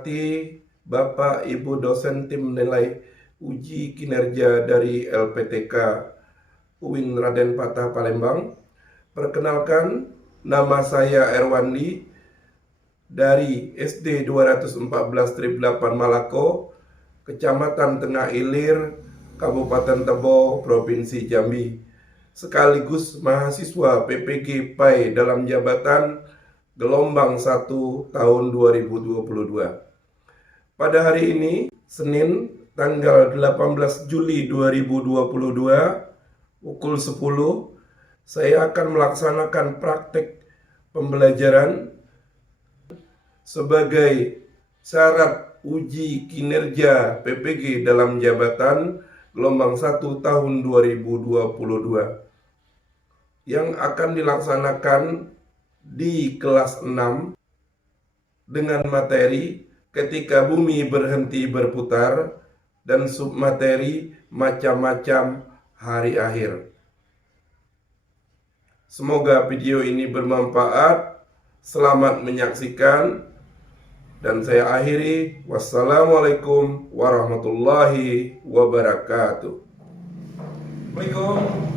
hormati Bapak Ibu dosen tim nilai uji kinerja dari LPTK UIN Raden Patah Palembang. Perkenalkan, nama saya Erwandi dari SD 214-8 Malako, Kecamatan Tengah Ilir, Kabupaten Tebo, Provinsi Jambi, sekaligus mahasiswa PPG PAI dalam jabatan gelombang 1 tahun 2022. Pada hari ini, Senin, tanggal 18 Juli 2022, pukul 10, saya akan melaksanakan praktek pembelajaran sebagai syarat uji kinerja PPG dalam jabatan gelombang 1 tahun 2022 yang akan dilaksanakan di kelas 6 dengan materi ketika bumi berhenti berputar dan submateri macam-macam hari akhir. Semoga video ini bermanfaat. Selamat menyaksikan dan saya akhiri. Wassalamualaikum warahmatullahi wabarakatuh. Assalamualaikum.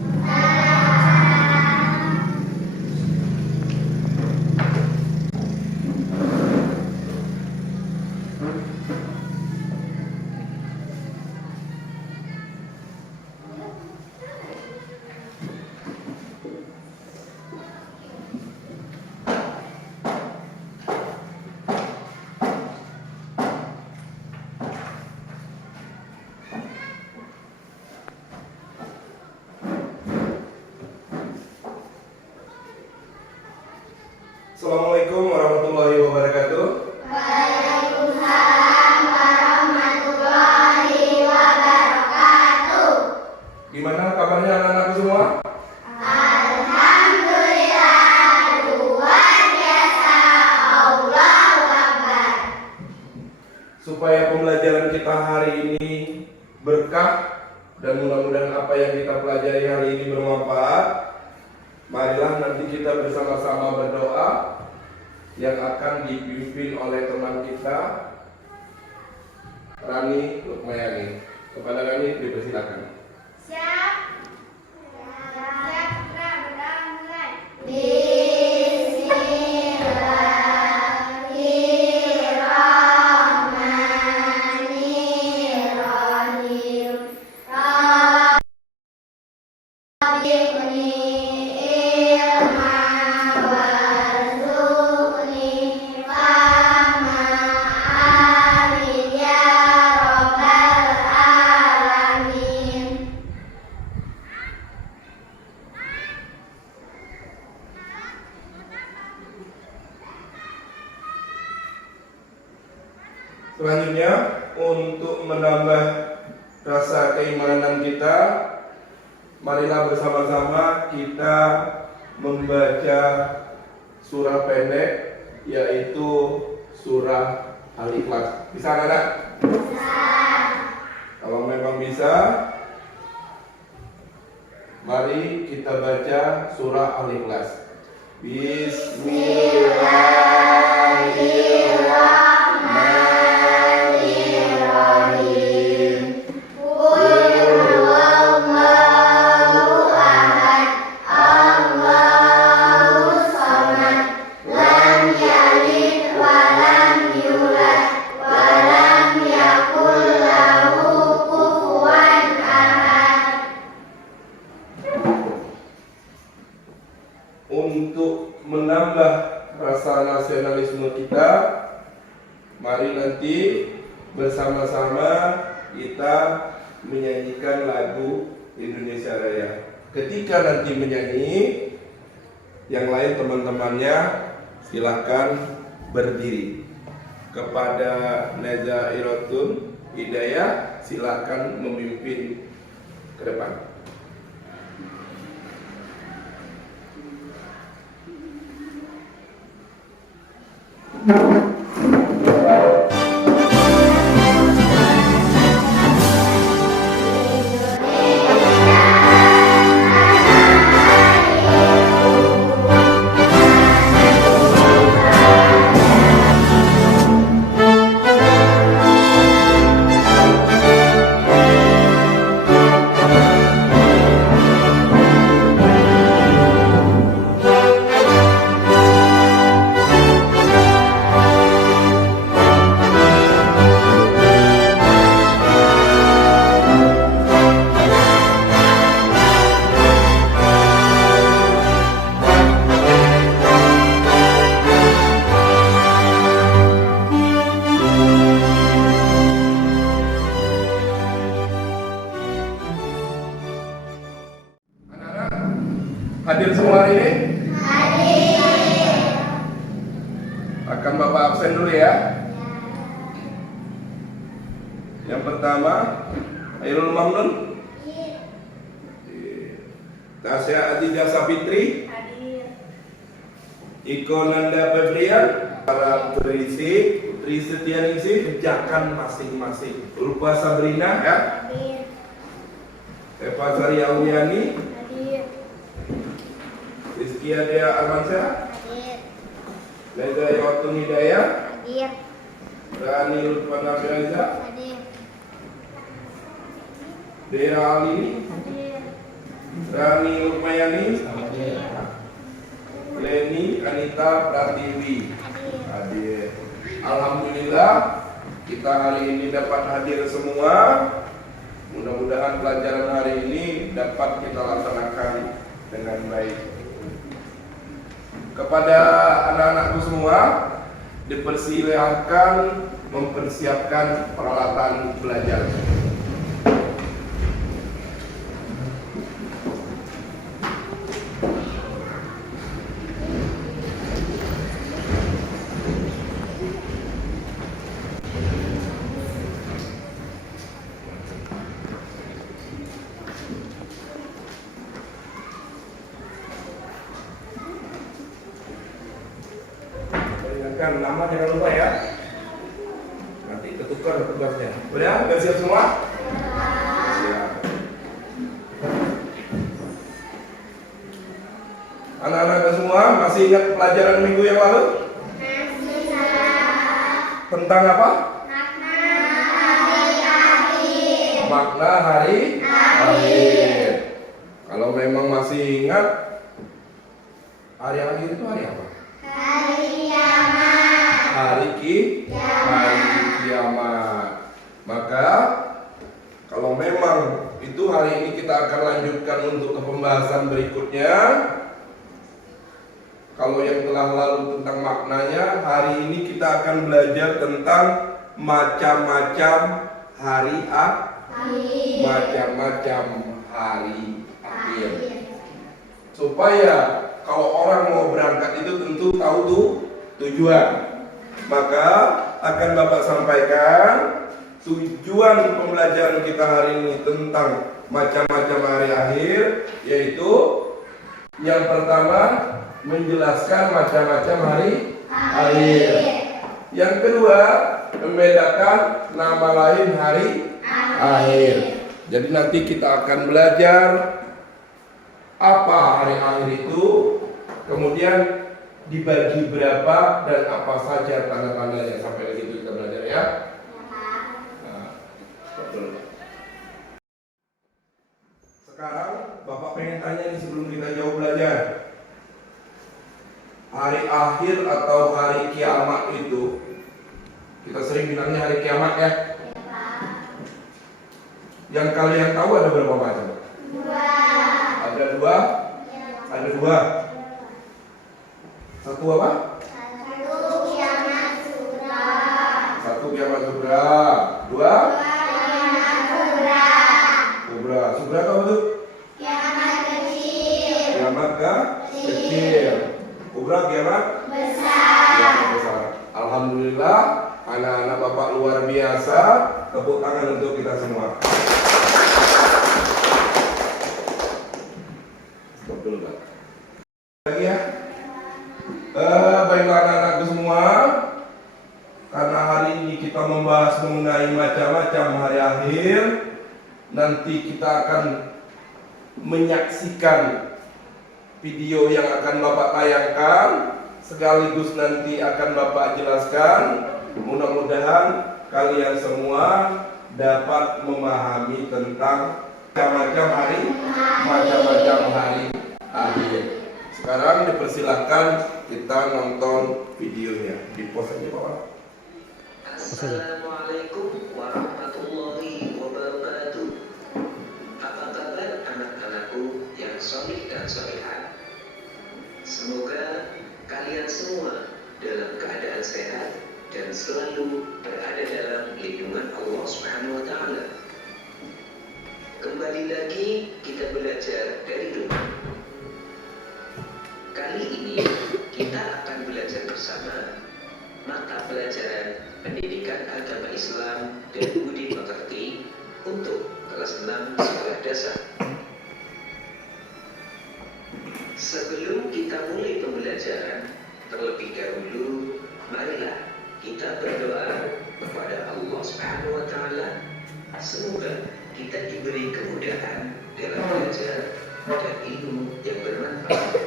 Assalamualaikum warahmatullahi wabarakatuh. Waalaikumsalam warahmatullahi wabarakatuh. Gimana kabarnya anak-anakku semua? Alhamdulillah, luar biasa. Allahu Akbar. Supaya pembelajaran kita hari ini berkah dan mudah-mudahan apa yang kita pelajari hari ini bermanfaat, marilah nanti kita bersama-sama berdoa yang akan dipimpin oleh teman kita, Rani Lukmayani. Kepada Rani dipersilakan. Siap. Berdoa mulai. Bismillahirrahmanirrahim. Rabbi Selanjutnya, untuk menambah rasa keimanan kita, marilah bersama-sama kita membaca surah pendek, yaitu surah Al-Ikhlas. Bisa anak-anak? Bisa. Kalau memang bisa, mari kita baca surah Al-Ikhlas. Bismillahirrahmanirrahim. Qul huwallahu ahad, Allahus samad, lam yalid wa lam yulad, wa lam yakul lahu kufuwan ahad. Untuk menambah rasa nasionalisme kita, mari nanti bersama-sama kita menyanyikan lagu Indonesia Raya. Ketika nanti menyanyi, yang lain teman-temannya silahkan berdiri. Kepada Neza Irotun Hidayah, silahkan memimpin ke depan. Yang pertama, Hairul Mamnun. Tasya Adija Sapitri. Iko Nanda Febrian. Para berisi Tri Setianingsih kerjakan masing-masing. Urpa Sabrina ya. Eva Sari Auliani. Rizky Adea Armansyah. Leza Yawatun Hidayah. Rani Lutfana Firaiza. Dea Alini. Rani Lukmayani. Leni Anita Pratiwi. Hadir. Alhamdulillah kita hari ini dapat hadir semua. Mudah-mudahan pelajaran hari ini dapat kita laksanakan dengan baik. Kepada anak-anakku semua dipersilahkan mempersiapkan peralatan belajar. Ingatkan nama jangan lupa ya. Nanti ketukar tugasnya. Udah siap semua? Siap. Anak-anak semua masih ingat pelajaran minggu yang lalu? Tentang apa? Makna hari akhir. Kalau memang masih ingat, hari akhir itu hari apa? Hari kiamat. Maka kalau memang itu hari ini kita akan lanjutkan untuk ke pembahasan berikutnya. Kalau yang telah lalu tentang maknanya, hari ini kita akan belajar tentang macam-macam hari akhir. Macam-macam hari akhir. Supaya kalau orang mau berangkat itu tentu tahu tuh tujuan. Maka akan Bapak sampaikan tujuan pembelajaran kita hari ini tentang macam-macam hari akhir, yaitu yang pertama menjelaskan macam-macam hari akhir. Yang kedua membedakan nama lain hari akhir. Jadi nanti kita akan belajar apa hari akhir itu, kemudian dibagi berapa dan apa saja tanda-tandanya. Sampai di situ kita belajar ya. Nah, betul. Sekarang Bapak pengen tanya nih sebelum kita jauh belajar. Hari akhir atau hari kiamat itu, kita sering bilangnya hari kiamat ya. Yang kalian tahu ada berapa macam? Ada dua. Ada dua. Satu apa? Satu kiamat sutra. Satu kiamat sutra. Dua? Kiamat kubra. Kubra. Kubra apa itu? Kiamat kecil. Kiamat kecil. Kubra kiamat Besar. kiamat besar. Alhamdulillah, anak-anak Bapak luar biasa. Tepuk tangan untuk kita semua. Betul Pak. Lagi ya. Baiklah anak-anakku semua, karena hari ini kita membahas mengenai macam-macam hari akhir, nanti kita akan menyaksikan video yang akan Bapak tayangkan, sekaligus nanti akan Bapak jelaskan. Mudah-mudahan kalian semua dapat memahami tentang macam-macam hari akhir. Sekarang dipersilahkan kita nonton videonya. Di pause aja Pak. Assalamualaikum warahmatullahi wabarakatuh. Apa kabar anak-anakku yang solih dan solihah? Semoga kalian semua dalam keadaan sehat dan selalu berada dalam lindungan Allah Subhanahu wa Ta'ala. Kembali lagi kita belajar dari rumah. Kali ini kita akan belajar bersama mata pelajaran pendidikan agama Islam dan budi pekerti untuk kelas 6 sekolah dasar. Sebelum kita mulai pembelajaran, terlebih dahulu marilah kita berdoa kepada Allah Subhanahu wa taala. Semoga kita diberi kemudahan dalam belajar dan ilmu yang bermanfaat.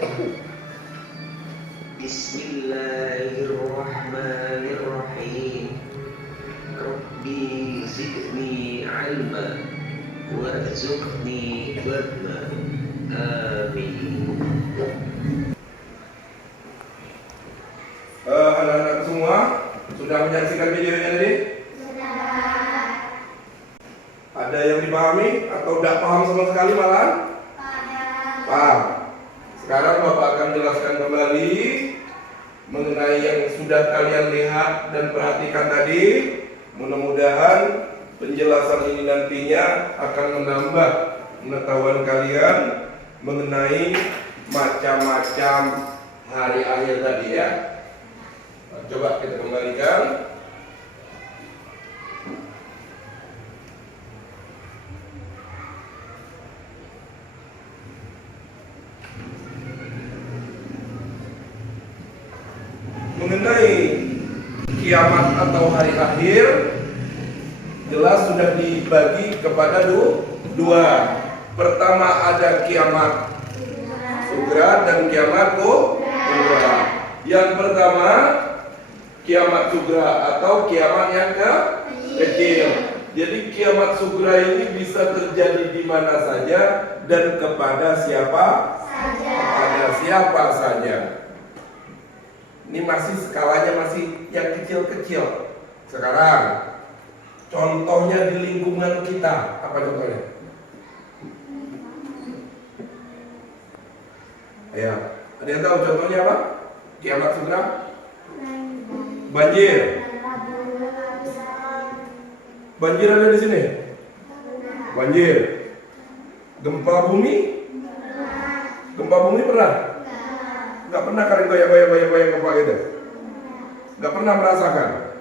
Bismillahirrahmanirrahim. Rabbi zidni ilma warzuqni fahma. Amin. Anak-anak semua sudah menyaksikan videonya tadi? Ada yang dipahami atau tidak paham sama sekali malah? Paham. Sekarang Bapak akan jelaskan kembali mengenai yang sudah kalian lihat dan perhatikan tadi. Mudah-mudahan penjelasan ini nantinya akan menambah pengetahuan kalian mengenai macam-macam hari akhir tadi ya. Coba kita kembalikan. Mengenai kiamat atau hari akhir, jelas sudah dibagi kepada dua. Pertama ada kiamat sugra dan kiamat kubra. Yang pertama kiamat sugra atau kiamat yang kecil. Jadi kiamat sugra ini bisa terjadi di mana saja dan kepada siapa saja. Kepada siapa saja. Ini masih skalanya masih yang kecil-kecil. Sekarang contohnya di lingkungan kita, apa contohnya? Ayo, ada yang tahu contohnya apa? Kiamat sugra? Banjir. Banjir ada di sini? Banjir. Gempa bumi? Gempa bumi pernah? Nggak pernah kalian goyang gempa gitu? Nggak pernah merasakan?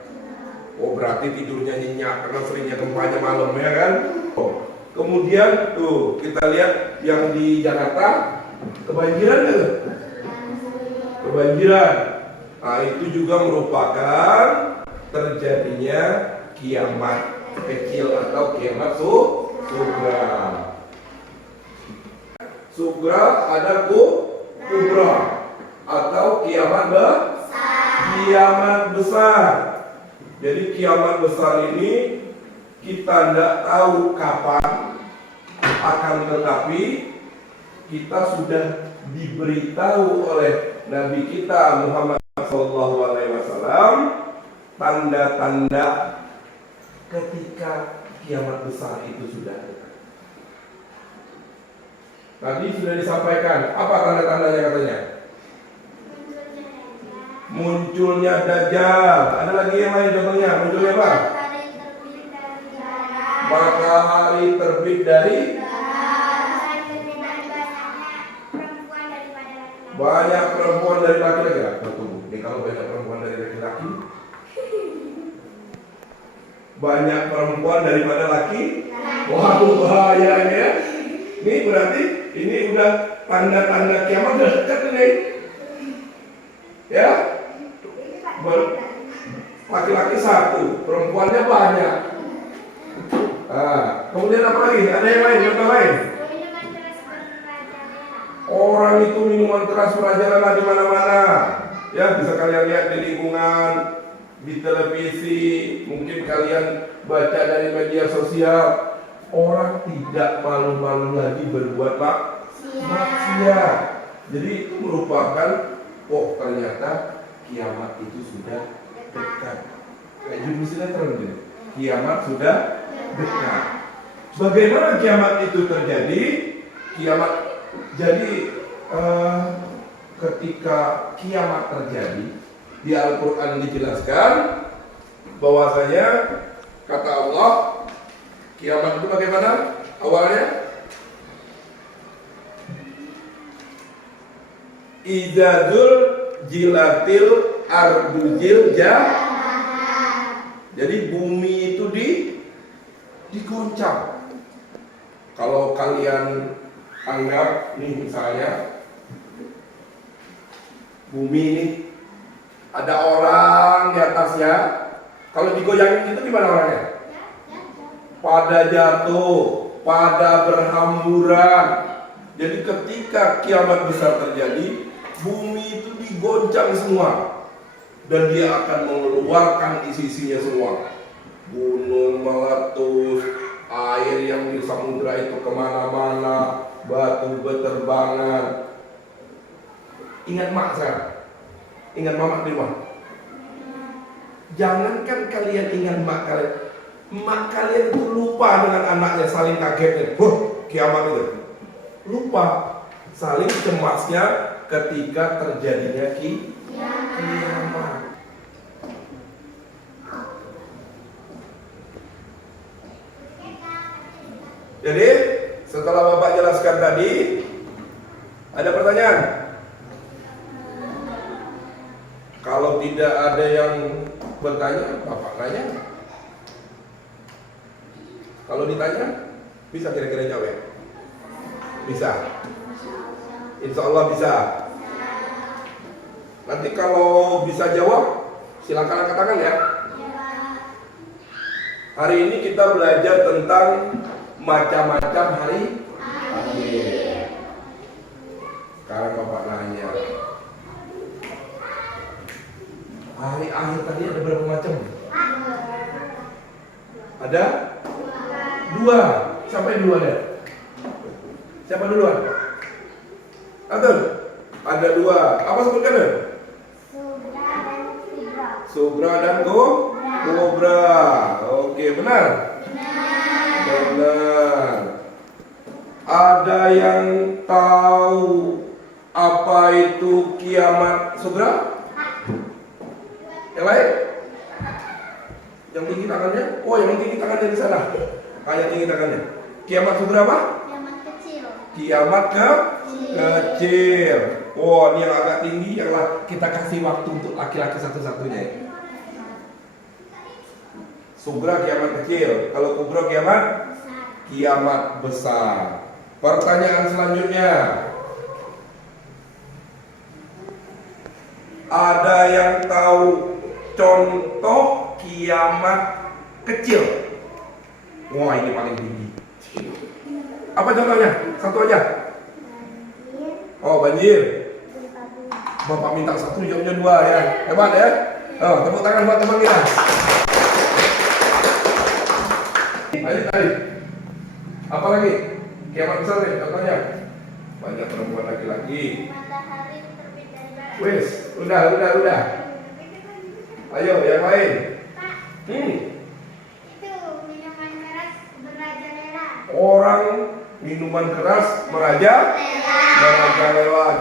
Oh berarti tidurnya nyenyak karena seringnya gempanya malam ya kan? Oh. Kemudian tuh kita lihat yang di Jakarta kebanjiran nggak tuh? Kebanjiran. Nah itu juga merupakan terjadinya kiamat kecil atau kiamat sugra. Sugra ada kubra atau kiamat besar. Jadi kiamat besar ini kita tidak tahu kapan, akan tetapi kita sudah diberitahu oleh Nabi kita Muhammad SAW tanda-tanda ketika kiamat besar itu sudah dekat. Tadi sudah disampaikan apa tanda-tandanya katanya? Munculnya Dajjal. Ada lagi yang lain contohnya? Munculnya apa? Matahari terbit dari banyak perempuan dari laki-laki. Ini kalau banyak perempuan dari laki-laki, banyak perempuan daripada laki. Waduh bahayanya. Ini berarti ini udah tanda-tanda kiamat udah dekat nih. Ya. Laki-laki satu, perempuannya banyak. Nah, kemudian apa lagi? Ada yang lain? Contoh lain? Orang itu minuman keras merajalela di mana-mana. Ya, bisa kalian lihat di lingkungan, di televisi, mungkin kalian baca dari media sosial. Orang tidak malu-malu lagi berbuat maksiat. Jadi itu merupakan, oh ternyata kiamat itu sudah dekat. Kayak judul sinetron gitu. Kiamat sudah dekat. Bagaimana kiamat itu terjadi? Kiamat jadi ketika kiamat terjadi di Al-Quran dijelaskan bahwasanya kata Allah kiamat itu bagaimana awalnya? Idzadzul jilatil ardu jadi bumi itu digoncang. Kalau kalian anggap nih misalnya bumi ini ada orang di atasnya, kalau digoyangin itu gimana orangnya? Pada jatuh, pada berhamburan. Jadi ketika kiamat besar terjadi, bumi itu digoncang semua dan dia akan mengeluarkan isi-isinya semua. Gunung meletus, air yang di samudra itu kemana-mana, batu berterbangan. Ingat mak saya, ingat mama di rumah. Jangankan kalian ingat mak kalian itu lupa dengan anaknya, saling kagetnya. Kiamat itu lupa, saling cemasnya ketika terjadinya kiamat. Jadi setelah Bapak jelaskan tadi, ada pertanyaan? Kalau tidak ada yang bertanya, Bapak tanya. Kalau ditanya, bisa kira-kira jawab ya? Bisa. Insya Allah bisa. Nanti kalau bisa jawab, silakan angkat tangan ya. Hari ini kita belajar tentang macam-macam hari akhir. Sekarang Bapak nanya, hari akhir tadi ada berapa macam? Ada? 2. Siapa yang duluan ya? Siapa duluan? Atur. Ada 2. Apa sebutkan? Subra dan Kobra. Oke, benar? Benar. Ada yang tahu apa itu kiamat Subra? Yang lain? Yang tinggi tangannya? Oh, yang tinggi tangannya di sana. Yang tinggi tangannya. Kiamat Subra apa? Kiamat kecil. Kiamat kecil. Oh, ini yang agak tinggi, yang kita kasih waktu untuk laki-laki satu-satunya. Subra kiamat kecil. Kalau kubra kiamat besar. Pertanyaan selanjutnya. Ada yang tahu contoh kiamat kecil? Wah, ini paling tinggi. Apa contohnya? Satu aja. Oh, banjir. Bapak minta 1, jawabnya 2 ya. Hebat ya. Oh, tepuk tangan buat teman kita. Ayo. Apa lagi? Kiamat besar nih, contohnya. Banyak perempuan laki-laki. Matahari terbit dari barat. Wes, udah. Ayo, yang lain. Pak, itu minuman keras merajalela. Orang minuman keras merajalela.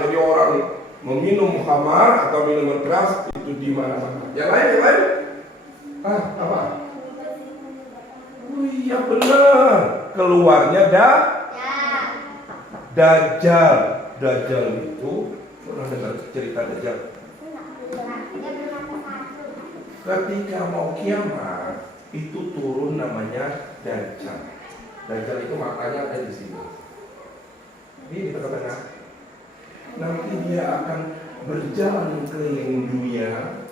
Jadi orang meminum khamar atau minuman keras itu di mana-mana. Yang lain? Apa? Oh iya benar. Keluarnya Dajjal. Dajjal itu pernah dengar cerita Dajjal? Ketika mau kiamat itu turun namanya Dajjal. Dajjal itu makanya ada di sini. Ini di tengah-tengah. Nanti dia akan berjalan keliling dunia,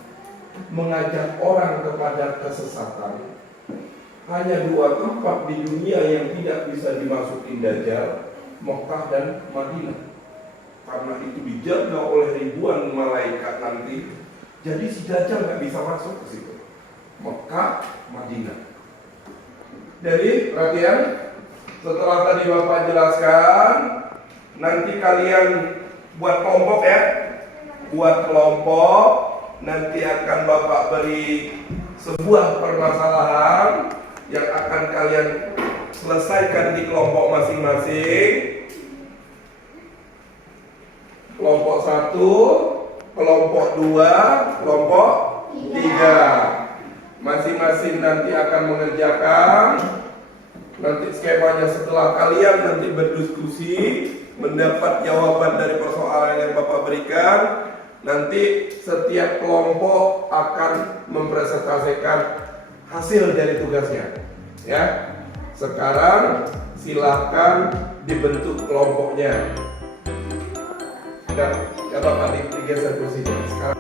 mengajak orang kepada kesesatan. Hanya 2 tempat di dunia yang tidak bisa dimasukin Dajjal, Mekah dan Madinah. Karena itu dijaga oleh ribuan malaikat nanti. Jadi si Dajjal nggak bisa masuk ke situ. Mekah, Madinah. Jadi perhatian, setelah tadi Bapak jelaskan, nanti kalian buat kelompok ya. Buat kelompok, nanti akan Bapak beri sebuah permasalahan yang akan kalian selesaikan di kelompok masing-masing. Kelompok 1, kelompok 2, kelompok 3. Masing-masing nanti akan mengerjakan. Nanti skemanya setelah kalian nanti berdiskusi, mendapat jawaban dari persoalan yang Bapak berikan, Nanti setiap kelompok akan mempresentasikan hasil dari tugasnya. Ya. Sekarang silahkan dibentuk kelompoknya. Ya Bapak digeser kursinya. Sekarang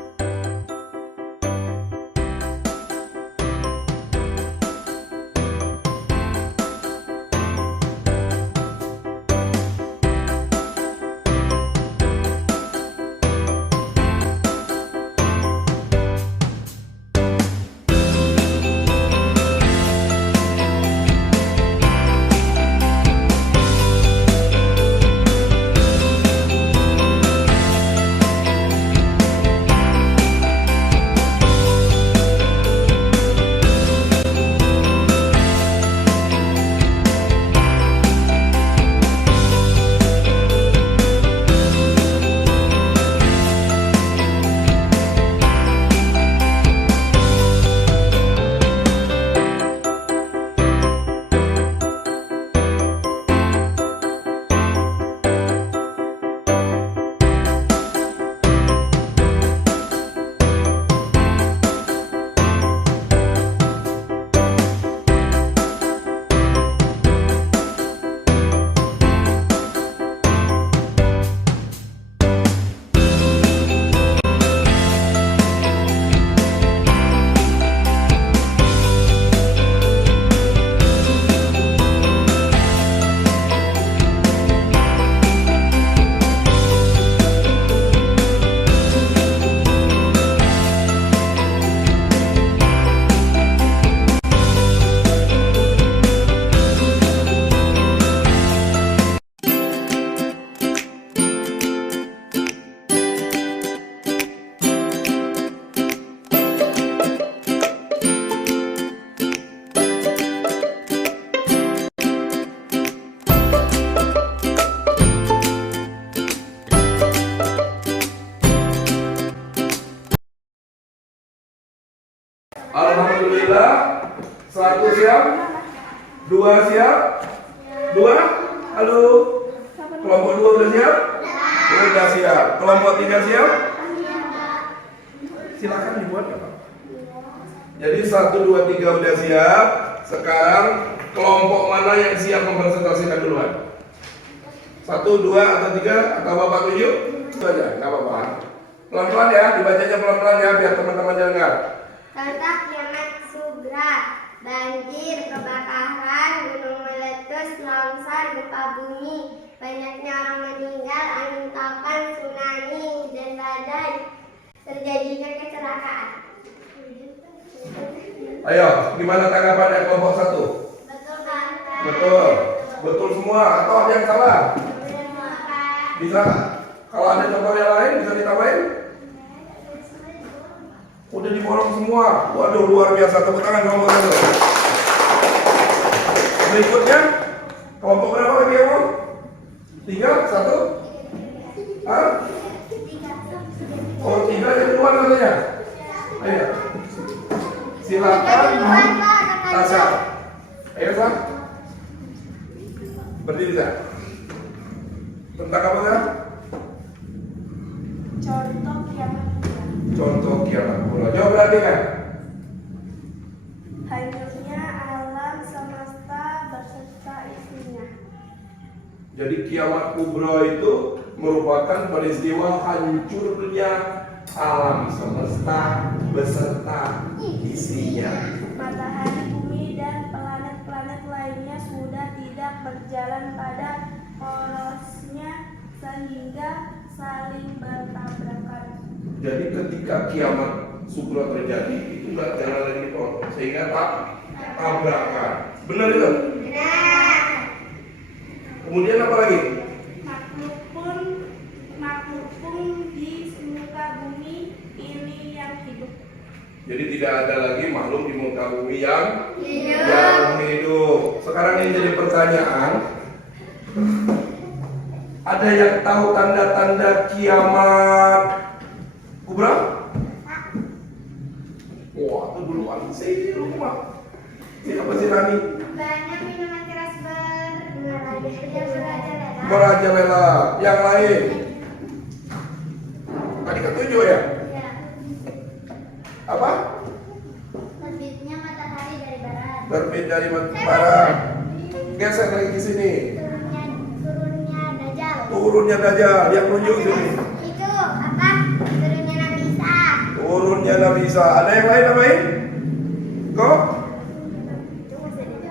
Alhamdulillah, 1 siap, 2 siap, 2, halo, kelompok 2 udah siap? Udah siap, kelompok 3 siap? Silakan dibuat ya Pak. Jadi 1, 2, 3 udah siap. Sekarang kelompok mana yang siap mempresentasikan duluan? 1, 2, atau 3, atau Bapak tunjuk? Itu aja, nggak apa-apa. Pelan-pelan ya, dibacanya pelan-pelan ya, biar teman-teman dengar. Tentang kiamat sugra, banjir, kebakaran, gunung meletus, longsor, gempa bumi, banyaknya orang meninggal, angin topan, tsunami, hujan badai, terjadinya kecelakaan. Ayo, gimana tanggapannya kelompok 1? Betul Pak. Betul, betul semua atau ada yang salah? Bisa? Kalau ada contoh yang lain bisa ditambahin? Udah diborong semua. Waduh, luar biasa. Tepuk tangan kelompok 1. Berikutnya kelompok berapa lagi ya, Om? 3, 1? Hah? Oh, 3 yang duluan katanya. Ayo. Silakan. Tasya. Ayo, Sa. Berdiri, Sa. Tentang apa, Sa? Contoh kiamat bulan. Contoh kiamat bulan. Jawab berarti kan? Hancurnya alam semesta beserta isinya. Jadi kiamat kubra itu merupakan peristiwa hancurnya alam semesta beserta isinya. Matahari, bumi, dan planet-planet lainnya sudah tidak berjalan pada porosnya sehingga saling bertabrakan. Jadi ketika kiamat kubra terjadi itu nggak jalan lagi poros sehingga tabrakan. Benar itu? Benar. Kemudian apa lagi? Makhluk pun di muka bumi ini yang hidup. Jadi tidak ada lagi makhluk di muka bumi yang Hidup. hidup. Sekarang ini jadi pertanyaan. Ada yang tahu tanda-tanda kiamat kubra? Wah, itu duluan sih rumah. Siapa sih Rani? Banyak minuman keras merajalela. Merajalela. Yang lain? Tadi kan 7 ya? Ya. Apa? Terbitnya matahari dari barat. Terbit dari barat. Geser lagi ke sini. Turunnya Dajjal. Turunnya Dajjal. Yang nunjuk sini. Itu apa? Turunnya Nabi Isa. Turunnya Nabi Isa. Ada yang lain nambahin? Kok?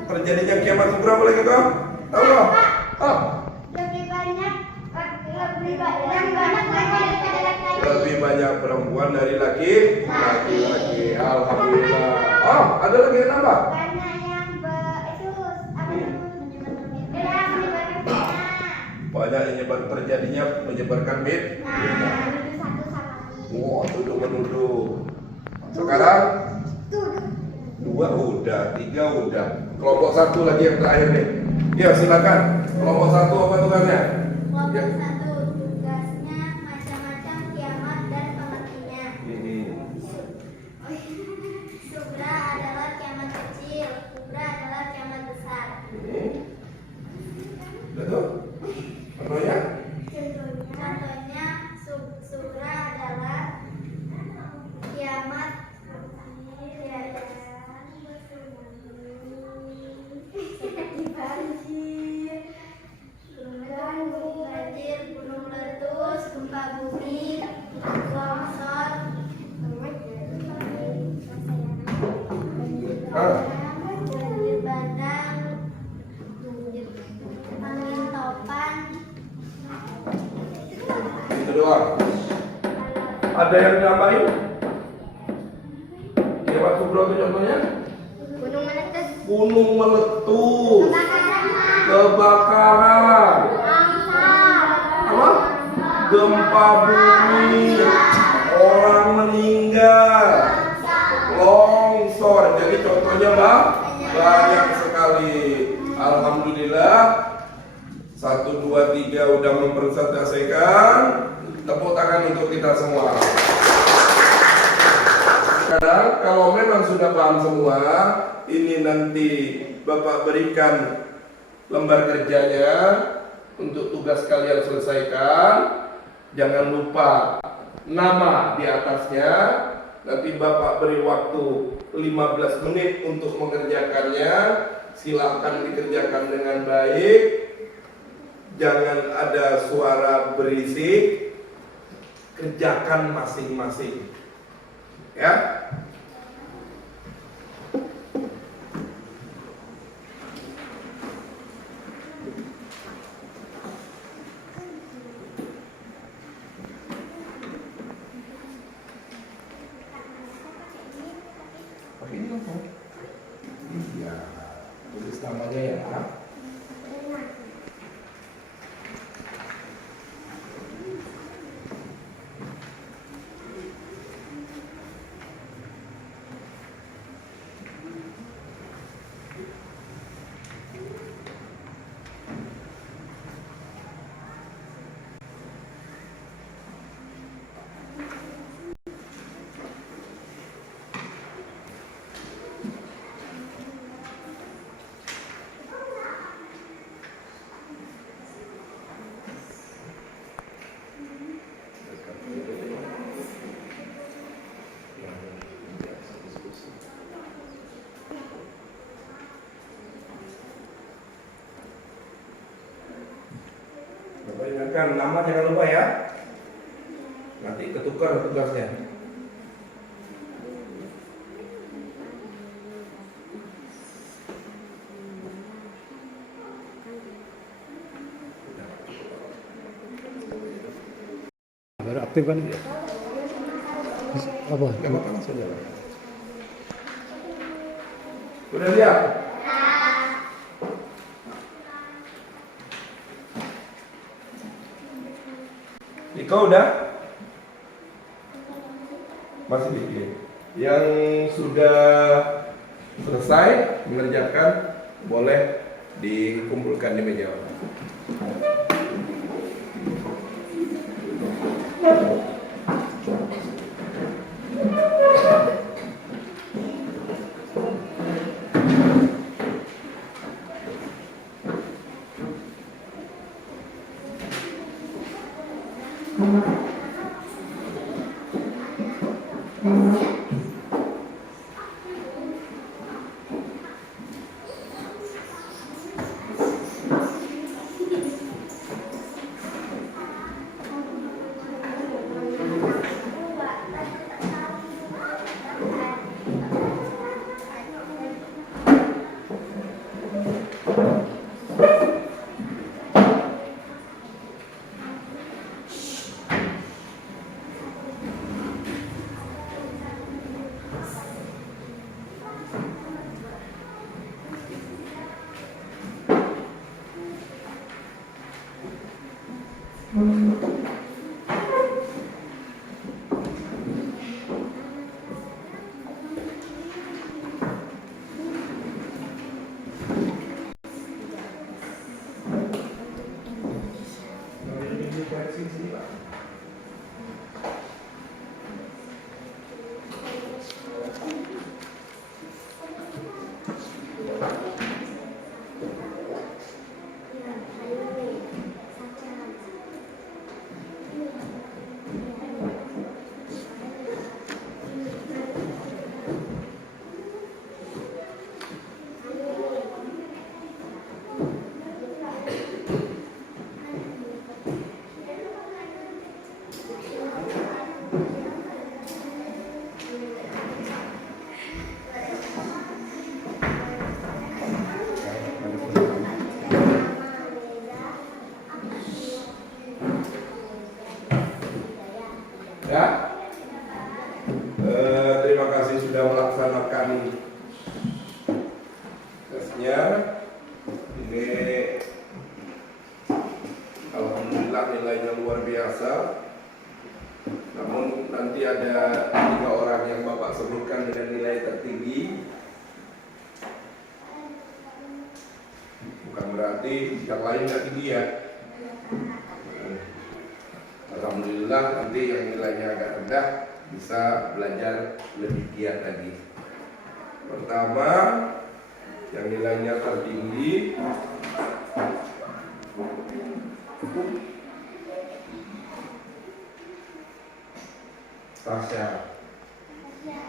Terjadinya kiamat kubra boleh ke kau? Tahu kau? Oh. Lebih banyak yang banyak daripada laki-laki. Lebih banyak perempuan dari laki-laki. Alhamdulillah. Oh, ada lagi yang nambah? Banyak yang itu apa menyebarkan Banyak yang terjadinya menyebarkan bid. menuduh satu sama lain. Wah, tuduh menuduh. Sekarang Tuduh. 2 udah, 3 udah. Kelompok 1 lagi yang terakhir nih. Ya silakan. Kelompok 1 apa tugasnya? Kelompok Ya. 1 tugasnya macam-macam kiamat dan pengertinya. Sugra adalah kiamat kecil, kubra adalah kiamat besar. Betul? Contohnya? Contohnya sugra adalah kiamat banjir, gunung meletus, gempa bumi, longsor, banjir bandang, angin topan. Itu doang. Ada yang nambahin? Kiamat kubra itu contohnya? Gunung meletus, Gunung meletus, kebakaran, kebakaran, longsor, apa? Gempa bumi, orang meninggal, longsor. Jadi contohnya banyak sekali. Alhamdulillah. 1, 2, 3 udah mempresentasikan. Tepuk tangan untuk kita semua. Sekarang kalau memang sudah paham semua, ini nanti Bapak berikan lembar kerjanya untuk tugas kalian selesaikan. Jangan lupa nama di atasnya. Nanti Bapak beri waktu 15 menit untuk mengerjakannya. Silakan dikerjakan dengan baik. Jangan ada suara berisik. Kerjakan masing-masing. Ya. Pakai ini apa? Iya. Tulis namanya ya. Bapak ingatkan nama jangan lupa ya. Nanti ketukar tugasnya. Baru aktif kan? Apa? Gak apa-apa langsung jalan. Udah siap? Iko udah? Masih bikin. Yang sudah selesai mengerjakan boleh dikumpulkan di meja. kelasnya. Ini alhamdulillah nilainya luar biasa. Namun nanti ada 3 orang yang Bapak sebutkan dengan nilai tertinggi. Bukan berarti yang lain nggak tinggi ya. Alhamdulillah nanti yang nilainya agak rendah bisa belajar lebih giat lagi. Pertama, yang nilainya tertinggi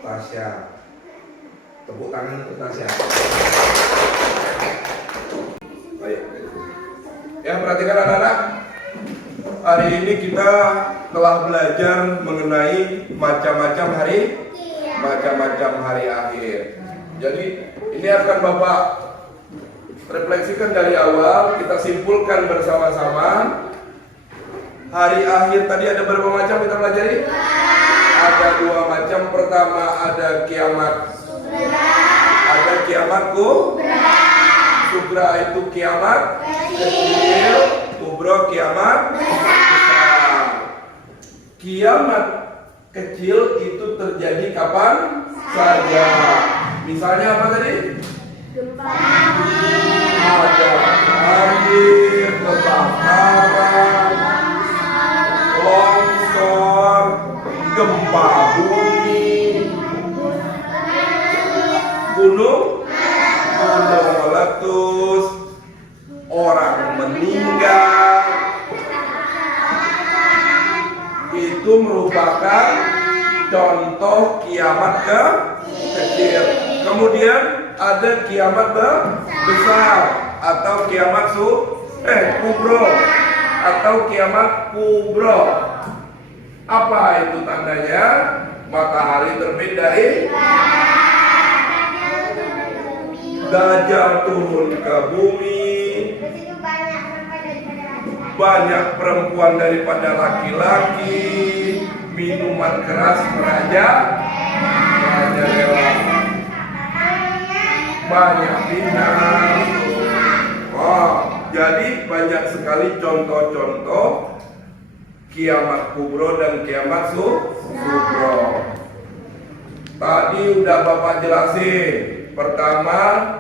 Tasya. Tepuk tangan untuk Tasya. Baik. Ya, perhatikan anak-anak. Hari ini kita telah belajar mengenai macam-macam hari akhir. Jadi ini akan Bapak refleksikan dari awal, kita simpulkan bersama-sama. Hari akhir tadi ada berapa macam kita pelajari? Ada 2 macam. Pertama ada kiamat ada kiamat sugra itu kiamat kecil, kubro kiamat besar. Kiamat kecil itu terjadi kapan saja. Misalnya apa tadi? Ada banjir, kebakaran, longsor, gempa bumi, gunung meletus, orang meninggal. Itu merupakan contoh kiamat kecil. Kemudian ada kiamat besar atau kiamat kubro atau kiamat kubro. Apa itu tandanya? Matahari terbit dari Dajjal turun ke bumi, banyak perempuan daripada laki-laki, minuman keras merajalela, banyak binatang. Jadi banyak sekali contoh-contoh kiamat kubro dan kiamat sugro. Tadi udah Bapak jelasin. Pertama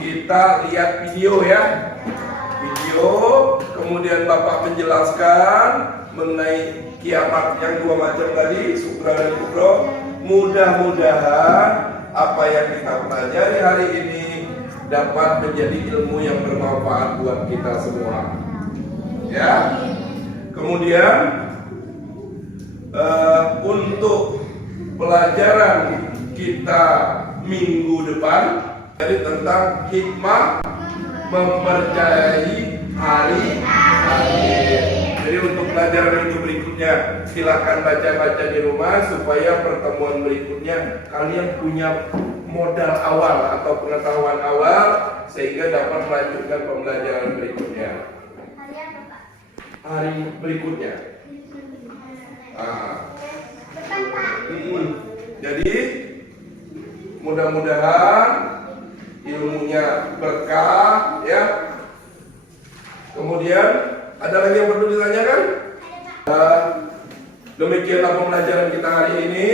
kita lihat video ya. Kemudian Bapak menjelaskan mengenai kiamat yang 2 macam tadi, sugra dan kubro. Mudah-mudahan apa yang kita pelajari hari ini dapat menjadi ilmu yang bermanfaat buat kita semua. Ya. Kemudian untuk pelajaran kita minggu depan jadi tentang hikmah mempercayai hari akhir. Jadi untuk pelajaran minggu berikutnya silakan baca-baca di rumah supaya pertemuan berikutnya kalian punya modal awal atau pengetahuan awal sehingga dapat melanjutkan pembelajaran berikutnya. Hari berikutnya. Jadi mudah-mudahan ilmunya berkah ya. Kemudian ada lagi yang perlu ditanyakan? Demikianlah pembelajaran kita hari ini.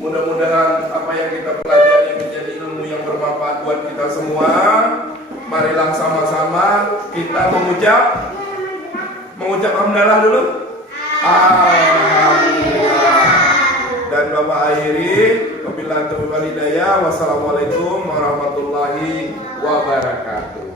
Mudah-mudahan apa yang kita pelajari menjadi ilmu yang bermanfaat buat kita semua. Marilah sama-sama kita mengucap hamdalah dulu. Alhamdulillah. Dan Bapak akhiri, wabillahi taufiq wal hidayah. Wassalamualaikum warahmatullahi wabarakatuh.